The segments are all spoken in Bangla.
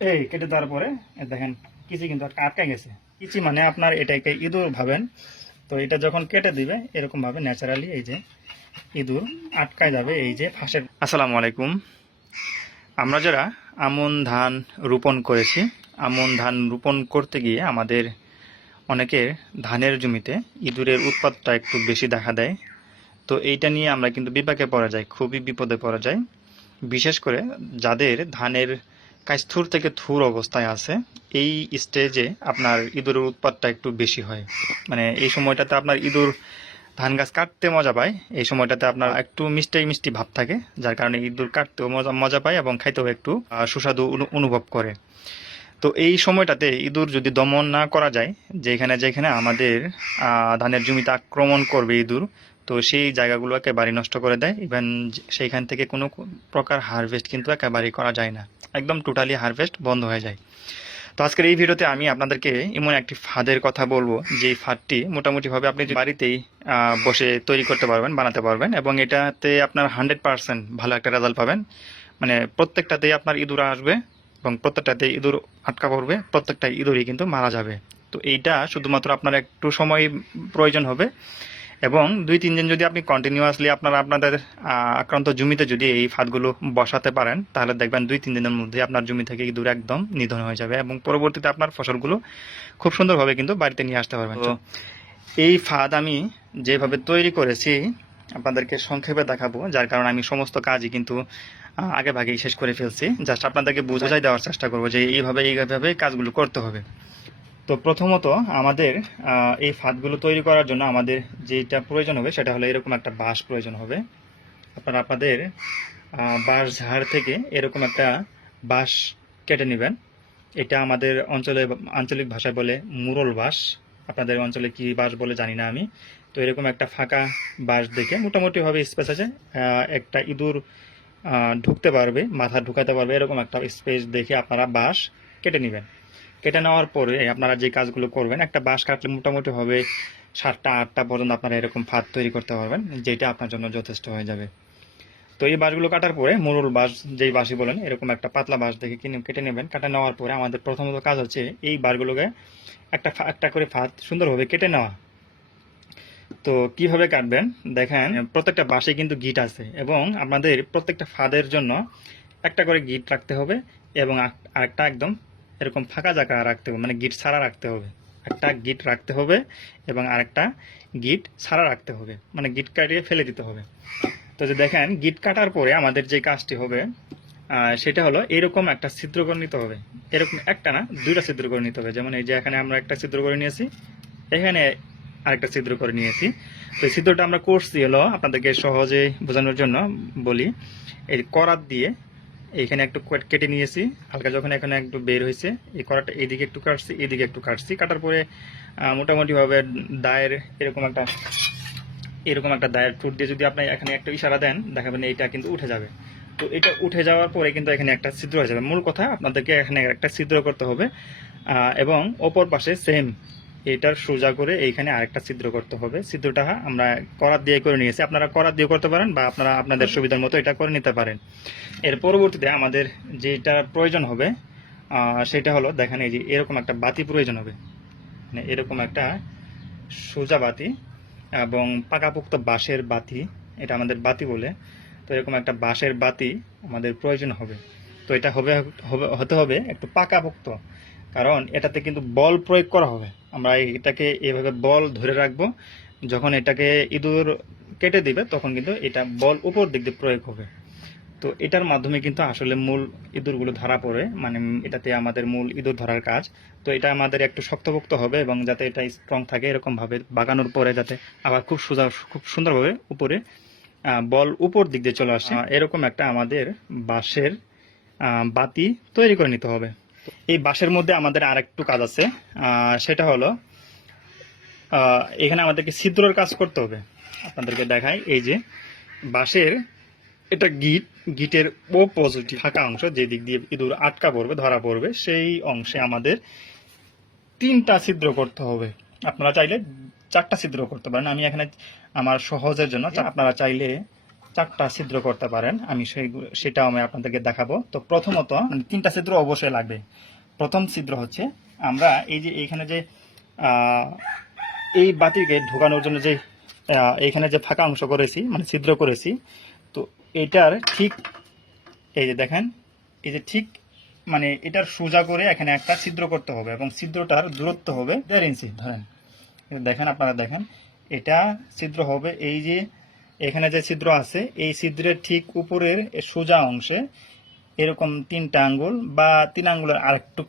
এই কেটে দেওয়ার পরে দেখেন কিচি কিন্তু আটকে গেছে। কিচি মানে আপনার এটাকে ইঁদুর ভাবেন। তো এটা যখন কেটে দিবে এরকম ভাবে ন্যাচারালি এই যে ইঁদুর আটকায় যাবে এই যে ফাঁসের। আসসালামু আলাইকুম। আমরা যারা আমন ধান রোপণ করেছি, আমন ধান রোপণ করতে গিয়ে আমাদের অনেকের ধানের জমিতে ইঁদুরের উৎপাতটা একটু বেশি দেখা দেয়। তো এইটা নিয়ে আমরা কিন্তু বিপাকে পড়া যায়, খুবই বিপদে পড়া যায়। বিশেষ করে যাদের ধানের কাজ থুর থেকে থুর অবস্থায় আছে, এই স্টেজে আপনার ইঁদুরের উৎপাতটা একটু বেশি হয়। মানে এই সময়টাতে আপনার ইঁদুর ধান গাছ কাটতে মজা পায়। এই সময়টাতে আপনার একটু মিষ্টি মিষ্টি ভাব থাকে, যার কারণে ইঁদুর কাটতেও মজা পায় এবং খাইতেও একটু সুস্বাদু অনুভব করে। তো এই সময়টাতে ইঁদুর যদি দমন না করা যায়, যেখানে যেখানে আমাদের ধানের জমিতে আক্রমণ করবে ইঁদুর, তো সেই জায়গাগুলো একেবারেই নষ্ট করে দেয়। ইভেন সেইখান থেকে কোনো প্রকার হারভেস্ট কিন্তু একেবারেই করা যায় না, একদম টোটালি হারভেস্ট বন্ধ হয়ে যায়। তো আজকের এই ভিডিওতে আমি আপনাদেরকে এমন একটি ফাঁদের কথা বলবো, যে ফাঁদটি মোটামুটিভাবে আপনি বাড়িতেই বসে তৈরি করতে পারবেন, বানাতে পারবেন, এবং এটাতে আপনার 100% ভালো একটা রেজাল্ট পাবেন। মানে প্রত্যেকটাতেই আপনার ইঁদুর আসবে এবং প্রত্যেকটাতেই ইঁদুর আটকা পড়বে, প্রত্যেকটা ইঁদুরই কিন্তু মারা যাবে। তো এইটা শুধুমাত্র আপনার একটু সময় প্রয়োজন হবে, এবং 2-3 দিন যদি আপনি কন্টিনিউয়াসলি আপনাদের আক্রান্ত জমিতে যদি এই ফাঁদগুলো বসাতে পারেন, তাহলে দেখবেন 2-3 দিনের মধ্যে আপনার জমি থেকে ইঁদুর একদম নিধন হয়ে যাবে, এবং পরবর্তীতে আপনার ফসলগুলো খুব সুন্দরভাবে কিন্তু বাড়িতে নিয়ে আসতে পারবেন। তো এই ফাঁদ আমি যেভাবে তৈরি করেছি আপনাদেরকে সংক্ষেপে দেখাবো, যার কারণে আমি সমস্ত কাজই কিন্তু আগে ভাগেই শেষ করে ফেলছি। জাস্ট আপনাদেরকে বোঝাই দেওয়ার চেষ্টা করবো যে এইভাবে কাজগুলো করতে হবে। তো প্রথমত আমাদের এই ফাঁদগুলো তৈরি করার জন্য আমাদের যেটা প্রয়োজন হবে সেটা হলো এরকম একটা বাঁশ প্রয়োজন হবে। আপনারা আপনাদের বাঁশ ঝাড় থেকে এরকম একটা বাঁশ কেটে নেবেন। এটা আমাদের আঞ্চলিক ভাষায় বলে মুরল বাঁশ। আপনাদের অঞ্চলে কি বাঁশ বলে জানি না আমি। তো এরকম একটা ফাঁকা বাঁশ দেখে মোটামুটিভাবে স্পেস আছে, একটা ইঁদুর ঢুকতে পারবে, মাথা ঢুকাতে পারবে, এরকম একটা স্পেস দেখে আপনারা বাঁশ কেটে নেবেন। কেটে নেওয়ার পরে আপনারা যে কাজগুলো করবেন, একটা বাঁশ কাটলে মোটামুটি হবে 7টা-8টা পর্যন্ত আপনারা এরকম ফাঁদ তৈরি করতে পারবেন, যেটা আপনার জন্য যথেষ্ট হয়ে যাবে। তো এই বাঁশগুলো কাটার পরে মুরুল বাঁশ যেই বাঁশই বলেন, এরকম একটা পাতলা বাঁশ দেখে কেটে নেবেন। কাটা নেওয়ার পরে আমাদের প্রথমত কাজ হচ্ছে এই বাঁশগুলোকে একটা করে ফাঁদ সুন্দরভাবে কেটে নেওয়া। তো কিভাবে কাটবেন দেখেন, প্রত্যেকটা বাঁশে কিন্তু গিট আছে, এবং আপনাদের প্রত্যেকটা ফাঁদের জন্য একটা করে গিট রাখতে হবে, এবং আরেকটা একদম এরকম ফাঁকা জায়গা রাখতে হবে, মানে গিট ছাড়া রাখতে হবে। একটা গিট রাখতে হবে এবং আরেকটা গিট ছাড়া রাখতে হবে, মানে গিট কাটিয়ে ফেলে দিতে হবে। তো যে দেখেন, গিট কাটার পরে আমাদের যে কাজটি হবে সেটা হলো এরকম একটা ছিদ্র করে নিতে হবে। এরকম একটা না, 2টা ছিদ্র করে নিতে হবে। যেমন এই যে এখানে আমরা একটা ছিদ্র করে নিয়েছি, এখানে আরেকটা ছিদ্র করে নিয়েছি। তো এই ছিদ্রটা আমরা করছি হলো আপনাদেরকে সহজে বোঝানোর জন্য বলি, এই করাত দিয়ে এইখানে একটু কেটে নিয়েছি হালকা, যখন এখানে একটু বের হয়েছে এই করাটা এইদিকে একটু কাটছি, এইদিকে একটু কাটছি। কাটার পরে মোটামুটিভাবে দায়ের এরকম একটা দায়ের টুট দিয়ে যদি আপনি এখানে একটা ইশারা দেন, দেখাবেন এইটা কিন্তু উঠে যাবে। তো এটা উঠে যাওয়ার পরে কিন্তু এখানে একটা ছিদ্র হয়ে যাবে। মূল কথা আপনাদেরকে এখানে একটা ছিদ্র করতে হবে, এবং অপর পাশে সেম এটার সোজা করে এইখানে আরেকটা ছিদ্র করতে হবে। ছিদ্রটা আমরা করাত দিয়ে করে নিয়েছি, আপনারা করাত দিয়ে করতে পারেন, বা আপনারা আপনাদের সুবিধার মতো এটা করে নিতে পারেন। এর পরবর্তীতে আমাদের যেটা প্রয়োজন হবে সেটা হলো দেখেন, এই যে এরকম একটা বাতি প্রয়োজন হবে, মানে এরকম একটা সোজা বাতি এবং পাকাপোক্ত বাঁশের বাতি, এটা আমাদের বাতি বলে। তো এরকম একটা বাঁশের বাতি আমাদের প্রয়োজন হবে। তো এটা হতে হবে একটু পাকাপোক্ত, কারণ এটাতে কিন্তু বল প্রয়োগ করা হবে। আমরা এটাকে এভাবে বল ধরে রাখবো, যখন এটাকে ইঁদুর কেটে দিবে তখন কিন্তু এটা বল উপর দিক দিয়ে প্রয়োগ হবে। তো এটার মাধ্যমে কিন্তু আসলে মূল ইঁদুরগুলো ধরা পড়ে, মানে এটাতে আমাদের মূল ইঁদুর ধরার কাজ। তো এটা আমাদের একটু শক্তপোক্ত হবে, এবং যাতে এটা স্ট্রং থাকে এরকমভাবে বাগানোর পরে যাতে আবার খুব সুন্দরভাবে উপরে বল উপর দিক দিয়ে চলে আসে, এরকম একটা আমাদের বাঁশের বাতি তৈরি করে নিতে হবে। এই বাঁশের মধ্যে আমাদের আরেকটু কাজ আছে, সেটা হলো এখানে আমাদেরকে ছিদ্রের কাজ করতে হবে। আপনাদেরকে দেখাই, এই যে বাঁশের এটা গিটের অপোজিট ফাঁকা অংশ, যে দিক দিয়ে ইঁদুর আটকা পড়বে, ধরা পড়বে, সেই অংশে আমাদের 3টা ছিদ্র করতে হবে। আপনারা চাইলে 4টা ছিদ্র করতে পারেন, আমি এখানে আমার সহজের জন্য আপনারা চাইলে 4টা ছিদ্র করতে পারেন। আমি সেটাও আমি আপনাদেরকে দেখাবো। তো প্রথমত 3টা ছিদ্র অবশ্যই লাগবে। প্রথম ছিদ্র হচ্ছে আমরা এই যে এইখানে যে এই বাতিকে ঢোকানোর জন্য যে এইখানে যে ফাঁকা অংশ করেছি, মানে ছিদ্র করেছি, তো এটার ঠিক এই যে দেখেন, এই যে ঠিক মানে এটার সোজা করে এখানে একটা ছিদ্র করতে হবে এবং ছিদ্রটার দূরত্ব হবে 1.5 ইঞ্চি। ধরেন দেখেন, আপনারা দেখেন, এটা ছিদ্র হবে এই যে এখানে যে ছিদ্র আছে, এই ছিদ্রের ঠিক উপরের সোজা অংশে এরকম 3টা আঙ্গুল বা 3 আঙ্গুলের আরেকটু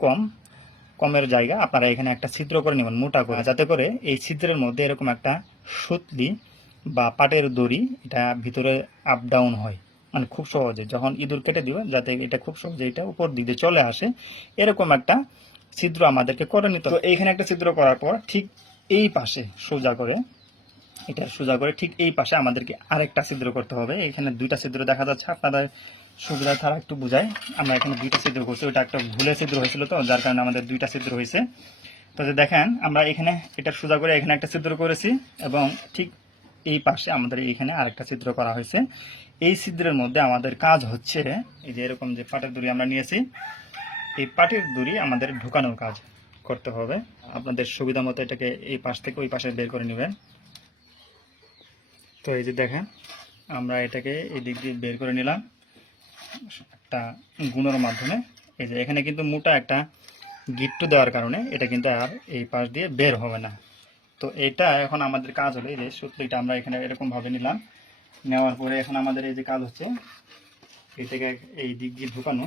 কমের জায়গা আপনারা এখানে একটা ছিদ্র করে নেবেন মোটা করে, যাতে করে এই ছিদ্রের মধ্যে এরকম একটা সুতলি বা পাটের দড়ি এটা ভিতরে আপ ডাউন হয়, মানে খুব সহজে যখন ইঁদুর কেটে দিবে যাতে এটা খুব সহজে এটা উপর দিকে চলে আসে, এরকম একটা ছিদ্র আমাদেরকে করে নিতে হবে। তো এইখানে একটা ছিদ্র করার পর ঠিক এই পাশে সোজা করে, এটা সোজা করে ঠিক এই পাশে আমাদেরকে আরেকটা ছিদ্র করতে হবে। এখানে 2টা ছিদ্র দেখা যাচ্ছে, আপনাদের সুবিধা ছাড়া একটু বুঝাই। আমরা এখানে 2টা ছিদ্র করছি, ওটা একটা ভুলে ছিদ্র হয়েছিল, তো যার কারণে আমাদের 2টা ছিদ্র হয়েছে। তো যে দেখেন, আমরা এখানে এটা সোজা করে এখানে একটা ছিদ্র করেছি এবং ঠিক এই পাশে আমাদের এইখানে আরেকটা ছিদ্র করা হয়েছে। এই ছিদ্রের মধ্যে আমাদের কাজ হচ্ছে এই যে এরকম যে পাটের দড়ি আমরা নিয়েছি, এই পাটের দড়ি আমাদের ঢোকানোর কাজ করতে হবে। আপনাদের সুবিধা মতো এটাকে এই পাশ থেকে ওই পাশে বের করে নেবেন। তো এই যে দেখেন, আমরা এটাকে এই দিক দিয়ে বের করে নিলাম একটা গুণের মাধ্যমে। এই যে এখানে কিন্তু মোটা একটা গিট্টু দেওয়ার কারণে এটা কিন্তু আর এই পাশ দিয়ে বের হবে না। তো এটা এখন আমাদের কাজ হলো, এই যে সুতলিটা আমরা এখানে এরকম ভাবে নিলাম, নেওয়ার পরে এখন আমাদের এই যে কাজ হচ্ছে এটাকে এই দিক দিয়ে ঢুকানো।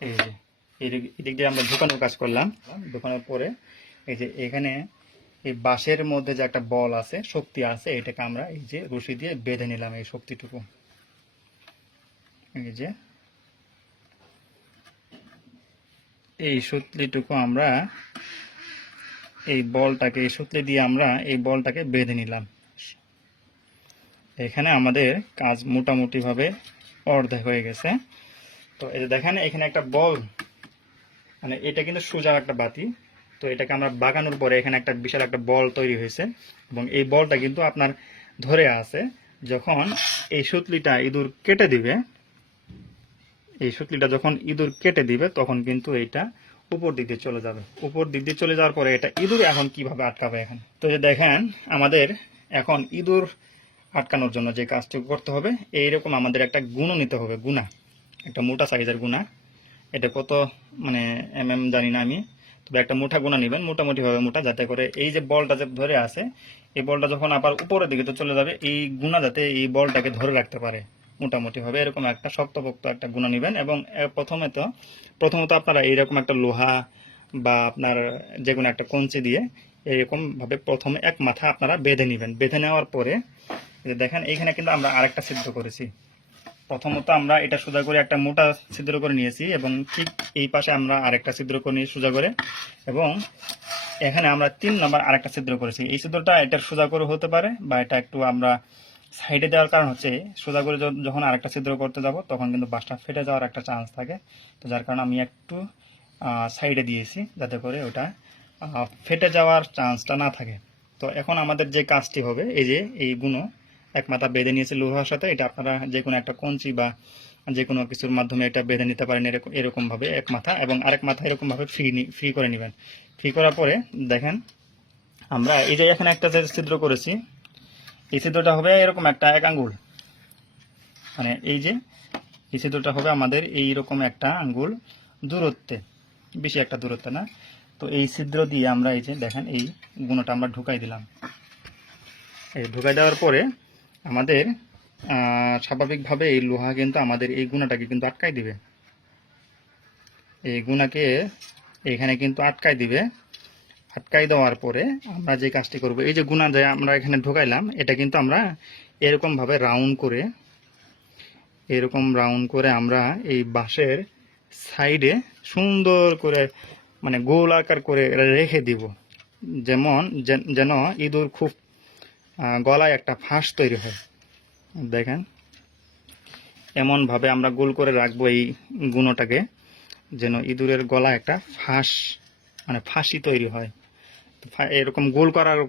এই যে এই দিক দিয়ে আমরা ঢুকানোর কাজ করলাম। ঢুকানোর পরে এই যে এখানে এই বাঁশের মধ্যে যে একটা বল আছে, শক্তি আছে, এটাকে আমরা এই যে রশি দিয়ে বেঁধে নিলাম এই শক্তিটুকু। এই যে এই সুতলিটুকু আমরা এই বলটাকে, এই সুতলি দিয়ে আমরা এই বলটাকে বেঁধে নিলাম। এখানে আমাদের কাজ মোটামুটি ভাবে অর্ধেক হয়ে গেছে। তো এই যে দেখেন, এখানে একটা বল, মানে এটা কিন্তু সোজা একটা বাতি, তো এটাকে আমরা বাগানোর পরে এখানে একটা বিশাল একটা বল তৈরি হয়েছে এবং এই বলটা কিন্তু আপনার ধরে আছে। যখন এই সুতলিটা ইঁদুর কেটে দিবে, এই সুতলিটা যখন ইঁদুর কেটে দিবে তখন কিন্তু এইটা উপর দিক দিয়ে চলে যাবে। উপর দিক দিয়ে চলে যাওয়ার পরে এটা ইঁদুর এখন কিভাবে আটকাবে এখন, তো যে দেখেন, আমাদের এখন ইঁদুর আটকানোর জন্য যে কাজটুকু করতে হবে, এইরকম আমাদের একটা গুণা নিতে হবে, গুণা, একটা মোটা সাইজের গুণা। এটা কত মানে জানি না আমি, তবে একটা মোটা গুণা নেবেন, মোটামুটি ভাবে মোটা, যাতে করে এই যে বলটা যে ধরে আছে, এই বলটা যখন আবার উপরের দিকে তো চলে যাবে, এই গুণা যাতে এই বলটাকে ধরে রাখতে পারে মোটামুটি ভাবে, এরকম একটা শক্তপোক্ত একটা গুণা নেবেন। এবং প্রথমত আপনারা এইরকম একটা লোহা বা আপনার যে কোনো একটা কঞ্চি দিয়ে এরকম ভাবে প্রথমে এক মাথা আপনারা বেঁধে নেবেন। বেঁধে নেওয়ার পরে দেখেন, এইখানে কিন্তু আমরা আরেকটা ছিদ্র করেছি। প্রথমত আমরা এটা সোজা করে একটা মোটা ছিদ্র করে নিয়েছি এবং ঠিক এই পাশে আমরা আরেকটা ছিদ্র করে নিয়ে সোজা করে, এবং এখানে আমরা 3 নম্বর আরেকটা ছিদ্র করেছি। এই ছিদ্রটা এটা সোজা করে হতে পারে বা এটা একটু আমরা সাইডে দেওয়ার কারণ হচ্ছে সোজা করে যখন আরেকটা ছিদ্র করতে যাব তখন কিন্তু বাঁশটা ফেটে যাওয়ার একটা চান্স থাকে, তো যার কারণে আমি একটু সাইডে দিয়েছি যাতে করে ওটা ফেটে যাওয়ার চান্সটা না থাকে। তো এখন আমাদের যে কাজটি হবে, এই যে এই গুণো এক মাথা বেঁধে নিয়েছে লোহার সাথে, এটা আপনারা যে কোনো একটা কঞ্চি বা যে কোনো কিছুর মাধ্যমে এটা বেঁধে নিতে পারেন এরকম ভাবে এক মাথা, এবং আরেক মাথা এরকম ভাবে ফ্রি করে নেবেন। ফ্রি করার পরে দেখেন, আমরা এই যে এখানে একটা যে ছিদ্র করেছি, এই ছিদ্রটা হবে এরকম একটা 1 আঙ্গুল, মানে এই যে এই ছিদ্রটা হবে আমাদের এইরকম একটা আঙ্গুল দূরত্বে, বেশি একটা দূরত্বে না। তো এই ছিদ্র দিয়ে আমরা এই যে দেখেন এই গুণটা আমরা ঢুকাই দিলাম। এই ঢুকাই দেওয়ার পরে আমাদের স্বাভাবিকভাবে এই লোহা কিন্তু আমাদের এই গুণাটাকে কিন্তু আটকাই দিবে, এই গুণাকে এখানে কিন্তু আটকাই দিবে। আটকাই দেওয়ার পরে আমরা যে কাজটি করব, এই যে গুণা যে আমরা এখানে ঢুকাইলাম, এটা কিন্তু আমরা এরকম ভাবে রাউন্ড করে আমরা এই বাঁশের সাইডে সুন্দর করে মানে গোল আকার করে রেখে দিব, যেন ইঁদুর খুব গলায় একটা ফাঁস তৈরি হয়। দেখেন, এমনভাবে আমরা গোল করে রাখবো এই গুণটাকে, যেন ইঁদুরের গলায় একটা মানে ফাঁসি তৈরি হয়। এরকম গোল করার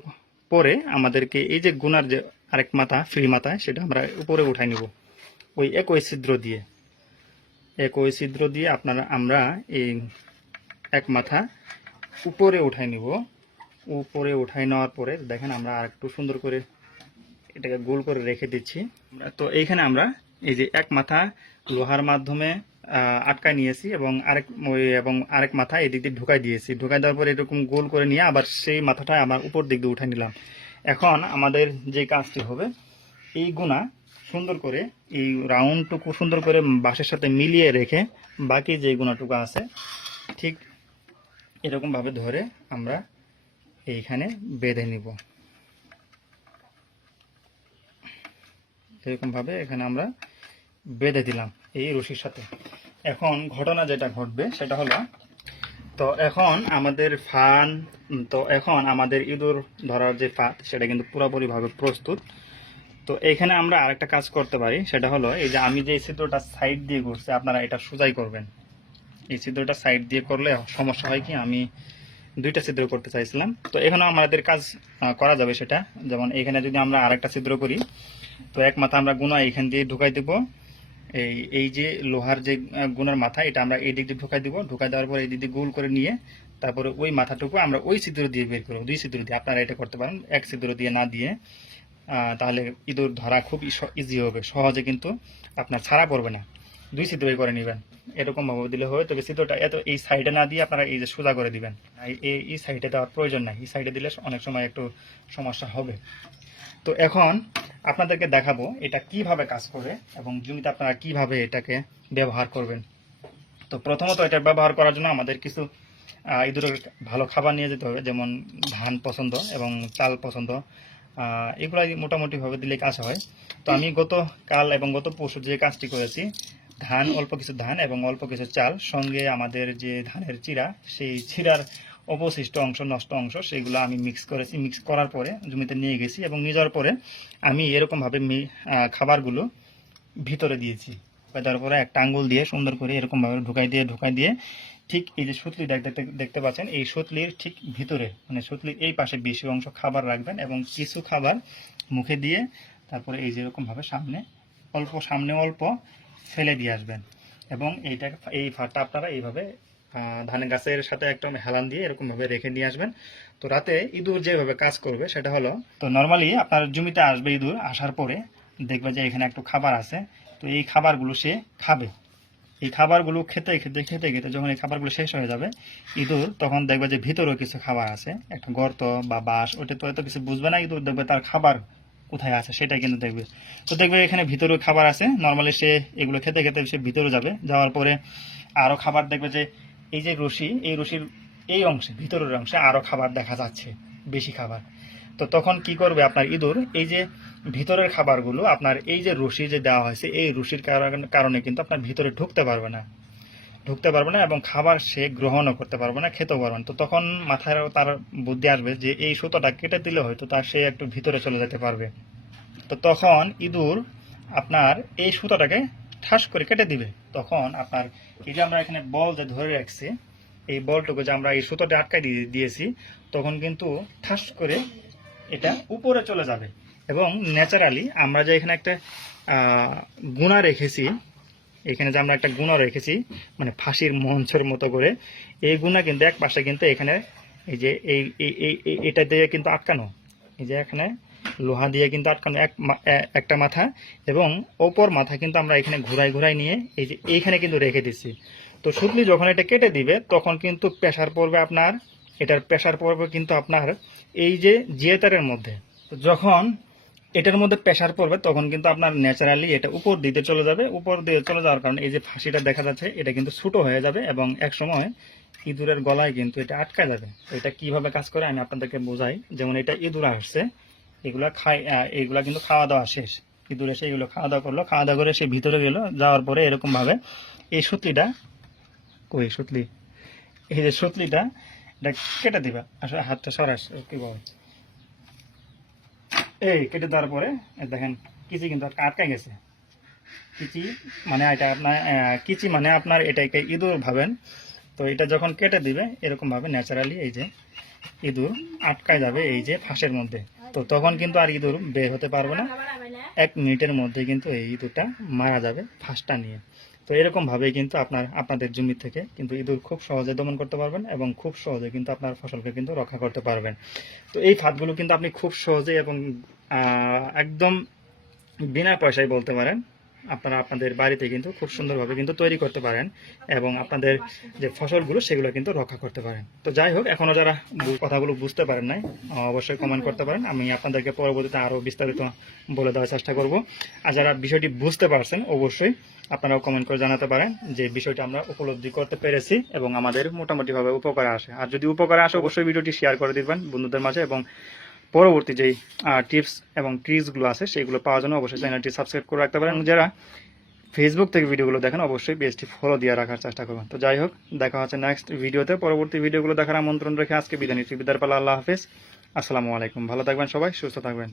পরে আমাদেরকে এই যে গুণার যে আরেক মাথা ফ্রি মাথা সেটা আমরা উপরে উঠাই নেব ওই একই ছিদ্র দিয়ে আমরা এই এক মাথা উপরে উঠাই নিব। উপরে উঠাই নেওয়ার পরে দেখেন আমরা আর একটু সুন্দর করে এটাকে গোল করে রেখে দিচ্ছি। তো এইখানে আমরা এই যে এক মাথা লোহার মাধ্যমে আটকায় নিয়েছি এবং আরেক মাথা এদিক দিয়ে ঢুকাই দিয়েছি। ঢুকাই দেওয়ার পরে এরকম গোল করে নিয়ে আবার সেই মাথাটা আমার উপর দিক দিয়ে উঠাই নিলাম। এখন আমাদের যে কাজটি হবে, এই গুণা সুন্দর করে এই রাউন্ডটুকু সুন্দর করে বাঁশের সাথে মিলিয়ে রেখে বাকি যে গুণাটুকু আছে ঠিক এরকমভাবে ধরে আমরা এইখানে বেঁধে নিব। এরকমভাবে এখানে আমরা বেঁধে দিলাম এই রশির সাথে। এখন ঘটনা যেটা ঘটবে সেটা হলো, তো এখন আমাদের ইঁদুর ধরার যে ফাঁদ সেটা কিন্তু পুরোপুরিভাবে প্রস্তুত। তো এখানে আমরা আরেকটা কাজ করতে পারি, সেটা হলো এই যে আমি যে ছিদ্রটা সাইড দিয়ে করছি আপনারা এটা সোজাই করবেন। এই ছিদ্রটা সাইড দিয়ে করলে সমস্যা হয় কি, আমি দুইটা ছিদ্র করতে চাইছিলাম। তো এখানেও আমাদের কাজ করা যাবে সেটা, যেমন এখানে যদি আমরা আরেকটা ছিদ্র করি তো এক মাথা আমরা গুণা এখান দিয়ে ঢুকাই দেব। এই যে লোহার যে গুণার মাথা এটা আমরা এই দিক দিয়ে ঢুকাই দিব। ঢুকাই দেওয়ার পর এই দিক দিয়ে গোল করে নিয়ে তারপরে ওই মাথাটুকু আমরা ওই ছিদ্র দিয়ে বের করবো, দুই ছিদ্র দিয়ে। আপনারা এটা করতে পারেন এক ছিদ্র দিয়ে না দিয়ে, তাহলে ইঁদুর ধরা খুব ইজি হবে, সহজে কিন্তু আপনার ছাড়া পড়বে না। দুই ছিদ্রই করে নেবেন, এরকম ভাবে দিলে হয়। তবে ছিদ্রটা এই সাইডে না দিয়ে আপনারা এই যে সোজা করে দিবেন, এই সাইডে দেওয়ার প্রয়োজন নাই। এই সাইডে দিলে অনেক সময় একটু সমস্যা হবে। তো এখন আপনাদেরকে দেখাবো এটা কিভাবে কাজ করে এবং জমিতে আপনারা কিভাবে এটাকে ব্যবহার করবেন। তো প্রথমত এটা ব্যবহার করার জন্য আমাদের কিছু ইঁদুরের ভালো খাবার নিয়ে যেতে হবে, যেমন ধান পছন্দ এবং চাল পছন্দ, এগুলো মোটামুটিভাবে দিলে কাজ হয়। তো আমি গতকাল এবং গত পরশু যে কাজটি করেছি, অল্প কিছু ধান এবং অল্প কিছু চাল, সঙ্গে আমাদের যে ধানের চিরা, সেই চিরার অবশিষ্ট অংশ, নষ্ট অংশ, সেগুলো আমি মিক্স করেছি। মিক্স করার পরে জমিতে নিয়ে গেছি এবং নিয়ে যাওয়ার পরে আমি এরকমভাবে খাবারগুলো ভিতরে দিয়েছি। তারপরে একটা আঙ্গুল দিয়ে সুন্দর করে এরকমভাবে ঢুকাই দিয়ে ঠিক এই যে সুতলি দেখতে পাচ্ছেন, এই সুতলির ঠিক ভিতরে, মানে সুতলির এই পাশে বেশি অংশ খাবার রাখবেন এবং কিছু খাবার মুখে দিয়ে তারপরে এই যে এরকমভাবে সামনে অল্প ফেলে দিয়ে আসবেন। এবং এই ফাঁদটা আপনারা এইভাবে ধানের গাছের সাথে একটা হেলান দিয়ে এরকমভাবে রেখে নিয়ে আসবেন। তো রাতে ইঁদুর যেভাবে কাজ করবে সেটা হলো, তো নর্মালি আপনার জমিতে আসবে ইঁদুর, আসার পরে দেখবে যে এখানে একটু খাবার আছে। তো এই খাবারগুলো সে খাবে। এই খাবারগুলো খেতে যখন এই খাবারগুলো শেষ হয়ে যাবে, ইঁদুর তখন দেখবে যে ভিতরেও কিছু খাবার আছে, একটা গর্ত বা বাঁশ, ওটা তো এত কিছু বুঝবে না। ইঁদুর দেখবে তার খাবার কোথায় আছে সেটাই কিন্তু দেখবে। তো দেখবে এখানে ভিতরেও খাবার আছে, নর্মালি সে এগুলো খেতে সে ভিতরে যাবে। যাওয়ার পরে আরও খাবার দেখবে যে এই যে এই রশির এই অংশে, ভিতরের অংশে আরও খাবার দেখা যাচ্ছে, বেশি খাবার। তো তখন কি করবে আপনার ইঁদুর, এই যে ভিতরের খাবারগুলো আপনার এই যে রশি যে দেওয়া হয়েছে, এই রশির কারণে কিন্তু আপনার ভিতরে ঢুকতে পারবে না এবং খাবার সে গ্রহণও করতে পারবে না, খেতেও পারবে না। তো তখন মাথায় তার বুদ্ধি আসবে যে এই সুতোটা কেটে দিলে হয়তো তার সে একটু ভিতরে চলে যেতে পারবে। তো তখন ইঁদুর আপনার এই সুতোটাকে ঠাস করে কেটে দিবে। তখন আপনার এই যে আমরা এখানে বল যে ধরে রাখছি, এই বলটুকু যে আমরা এই সুতোটা আটকাই দিয়েছি, তখন কিন্তু ঠাস করে এটা উপরে চলে যাবে। এবং ন্যাচারালি আমরা যে এখানে একটা গুণা রেখেছি, মানে ফাঁসির মঞ্চের মতো করে, এই গুণা কিন্তু এক পাশে কিন্তু এখানে এই যে এটা দিয়ে কিন্তু আটকানো, এই যে এখানে লোহা দিয়ে কিন্তু আটকানো একটা মাথা, এবং অপর মাথা কিন্তু আমরা এখানে ঘুরাই নিয়ে এই যে এইখানে কিন্তু রেখে দিচ্ছি। তো সুতলি যখন এটা কেটে দিবে তখন কিন্তু প্রেসার পড়বে আপনার, এটার প্রেসার পড়বে কিন্তু আপনার এই যে জিয়েতারের মধ্যে। তো যখন এটার মধ্যে প্রেসার পড়বে তখন কিন্তু আপনার ন্যাচারালি এটা উপর দিকে চলে যাবে। উপর দিকে চলে যাওয়ার কারণে এই যে ফাঁসিটা দেখা যাচ্ছে এটা কিন্তু ছোট হয়ে যাবে এবং এক সময় ইঁদুরের গলায় কিন্তু এটা আটকা যাবে। তো এটা কিভাবে কাজ করে আমি আপনাদেরকে বোঝাই। যেমন এটা ইঁদুর আসছে, এগুলা কিন্তু খাওয়া দাওয়া শেষ, ইঁদুর এসে এগুলো খাওয়া দাওয়া করলো, খাওয়া দাওয়া করে সে ভিতরে গেল। যাওয়ার পরে এরকম ভাবে এই সুতলিটা এই যে সুতলিটা এটা কেটে দিবা। আসলে হাতটা সরাস কি বল, এই কেটে দেওয়ার পরে দেখেন কিচি কিন্তু আটকে গেছে। কিচি মানে আপনার এটাকে ইঁদুর ভাবেন। তো এটা যখন কেটে দিবে এরকম ভাবে ন্যাচারালি এই যে ইঁদুর আটকায় যাবে এই যে ফাঁসের মধ্যে। তো তখন কিন্তু আর ইঁদুর বের হতে পারবে না, 1 মিনিটের মধ্যে কিন্তু এই ইঁদুরটা মারা যাবে ফাঁসটা নিয়ে। তো এরকম ভাবেই কিন্তু আপনাদের জমি থেকে কিন্তু ইঁদুর খুব সহজে দমন করতে পারবেন এবং খুব সহজে কিন্তু আপনার ফসলকে কিন্তু রক্ষা করতে পারবেন। তো এই ফাঁদগুলো কিন্তু আপনি খুব সহজে এবং একদম বিনা পয়সায় বলতে পারেন আপনারা আপনাদের বাড়িতে কিন্তু খুব সুন্দরভাবে কিন্তু তৈরি করতে পারেন এবং আপনাদের যে ফসলগুলো সেগুলো কিন্তু রক্ষা করতে পারেন। তো যাই হোক, এখনো যারা কথাগুলো বুঝতে পারেন নাই অবশ্যই কমেন্ট করতে পারেন, আমি আপনাদেরকে পরবর্তীতে আরও বিস্তারিত বলে দেওয়ার চেষ্টা করব। আর যারা বিষয়টি বুঝতে পারছেন অবশ্যই আপনারাও কমেন্ট করে জানাতে পারেন যে বিষয়টা আমরা উপলব্ধি করতে পেরেছি এবং আমাদের মোটামুটিভাবে উপকারে আসে। আর যদি উপকারে আসে অবশ্যই ভিডিওটি শেয়ার করে দিবেন বন্ধুদের মাঝে, এবং পরবর্তী যেই টিপস এবং ট্রিক্সগুলো আছে সেইগুলো পাওয়ার জন্য অবশ্যই চ্যানেলটি সাবস্ক্রাইব করে রাখতে পারেন। যারা ফেসবুক থেকে ভিডিওগুলো দেখেন অবশ্যই পেজটি ফলো দিয়ে রাখার চেষ্টা করবেন। তো যাই হোক, দেখা হচ্ছে নেক্সট ভিডিওতে। পরবর্তী ভিডিওগুলো দেখার আমন্ত্রণ রেখে আজকে বিদায় নিচ্ছি। বিদায় পালা, আল্লাহ হাফেজ, আসসালামু আলাইকুম। ভালো থাকবেন সবাই, সুস্থ থাকবেন।